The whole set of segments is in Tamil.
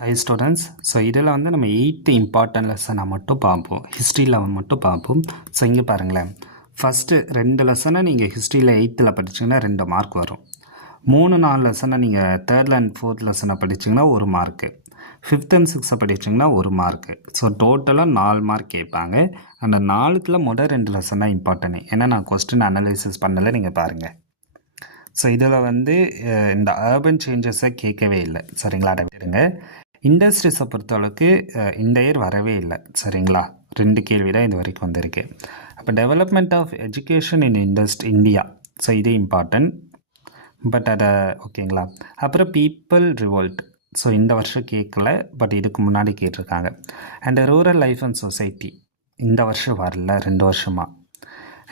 High students. ஸோ இதில் வந்து நம்ம 8th இம்பார்ட்டன்ட் லெசனை மட்டும் பார்ப்போம். ஹிஸ்ட்ரியில் மட்டும் பார்ப்போம். ஸோ இங்கே பாருங்களேன், ஃபஸ்ட்டு 2 லெசனை நீங்கள் ஹிஸ்ட்ரியில் 8th படிச்சிங்கன்னா 2 மார்க் வரும். 3-4 லெசனை நீங்கள் 3rd and 4th லெசனை படிச்சிங்கன்னா 1 மார்க்கு, 5th and 6th படிச்சிங்கன்னா 1 மார்க்கு. ஸோ டோட்டலாக 4 மார்க் கேட்பாங்க. அந்த 4th முதல் 2 லெசன் தான் இம்பார்ட்டன்ட். ஏன்னா நான் கொஸ்டின் அனலைசிஸ் பண்ணலை, நீங்கள் பாருங்கள். ஸோ இதில் வந்து இந்த அர்பன் சேஞ்சஸை கேட்கவே இல்லை, சரிங்களா? அதை விடுங்க. இண்டஸ்ட்ரீஸை பொறுத்தளவுக்கு இந்த இயர் வரவே இல்லை, சரிங்களா? 2 கேள்வி தான் இது வரைக்கும் வந்திருக்கு. அப்போ development of education in India, so இது இம்பார்ட்டன்ட். பட் அதை ஓகேங்களா. அப்புறம் பீப்புள் ரிவோல்ட், ஸோ இந்த வருஷம் கேட்கல, பட் இதுக்கு முன்னாடி கேட்டிருக்காங்க. And rural life and society இந்த வருஷம் வரல, 2 வருஷமாக.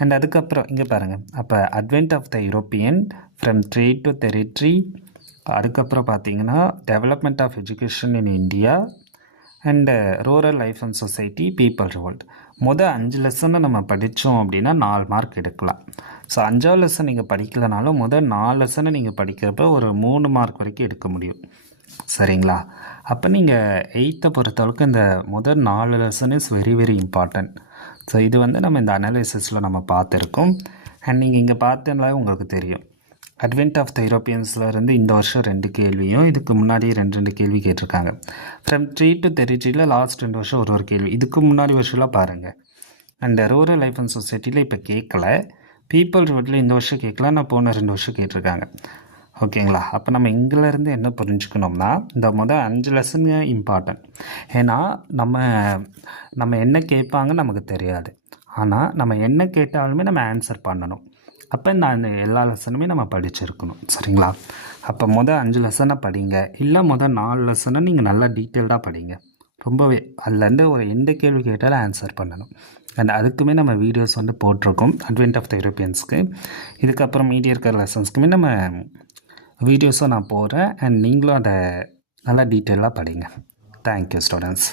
அண்ட் அதுக்கப்புறம் இங்கே பாருங்கள், அப்போ advent of the European from trade to territory, அதுக்கப்புறம் பார்த்தீங்கன்னா development of education in India and rural life and society, people revolt. 5 லெசனை நம்ம படித்தோம் அப்படின்னா 4 மார்க் எடுக்கலாம். ஸோ 5வது லெசன் நீங்கள் படிக்கலனாலும் 4 லெசனை நீங்கள் படிக்கிறப்ப ஒரு 3 மார்க் வரைக்கும் எடுக்க முடியும், சரிங்களா? அப்போ நீங்கள் 8th பொறுத்தளவுக்கு இந்த 4 lesson is very very important. So இது வந்து நம்ம இந்த அனாலிசிஸில் நம்ம பார்த்துருக்கோம். அண்ட் நீங்கள் இங்கே பார்த்தனாலே உங்களுக்கு தெரியும், அட்வென்ட் ஆஃப் த யூரோப்பியன்ஸில் இருந்து இந்த வருஷம் 2 கேள்வியும், இதுக்கு முன்னாடி 2 கேள்வி கேட்டிருக்காங்க. ஃப்ரம் ட்ரேட் டு டெரிட்டரியில் லாஸ்ட் 2 வருஷம் ஒரு கேள்வி, இதுக்கு முன்னாடி வருஷம்லாம் பாருங்கள். அண்ட் ரூரல் லைஃப் அண்ட் சொசைட்டியில் இப்போ கேட்கல, பீப்புள் ரிவோல்ட்டில் இந்த வருஷம் கேட்கல, நான் போன 2 வருஷம் கேட்டிருக்காங்க, ஓகேங்களா? அப்போ நம்ம இங்கிலேருந்து என்ன புரிஞ்சுக்கணும்னா, இந்த 5 லெசனுங்க இம்பார்ட்டன்ட். ஏன்னா நம்ம என்ன கேட்பாங்கன்னு நமக்கு தெரியாது, ஆனால் நம்ம என்ன கேட்டாலுமே நம்ம ஆன்சர் பண்ணணும். அப்போ இந்த எல்லா லெசனுமே நம்ம படிச்சிருக்கணும், சரிங்களா? அப்போ 5 லெசனை படிங்க, இல்லை 4 லெசனை நீங்கள் நல்லா டீட்டெயில்டாக படிங்க. ரொம்பவே அதுலேருந்து ஒரு எந்த கேள்வி கேட்டாலும் ஆன்சர் பண்ணணும். அண்ட் அதுக்குமே நம்ம வீடியோஸ் வந்து போட்டிருக்கோம், அட்வென்ட் ஆஃப் த யூரோப்பியன்ஸ்க்கு. இதுக்கப்புறம் மீதி இருக்கிற லெசன்ஸ்க்குமே நம்ம வீடியோஸும் நான் போடுறேன். அண்ட் நீங்களும் அதை நல்லா டீட்டெயிலாக படிங்க. Thank you students.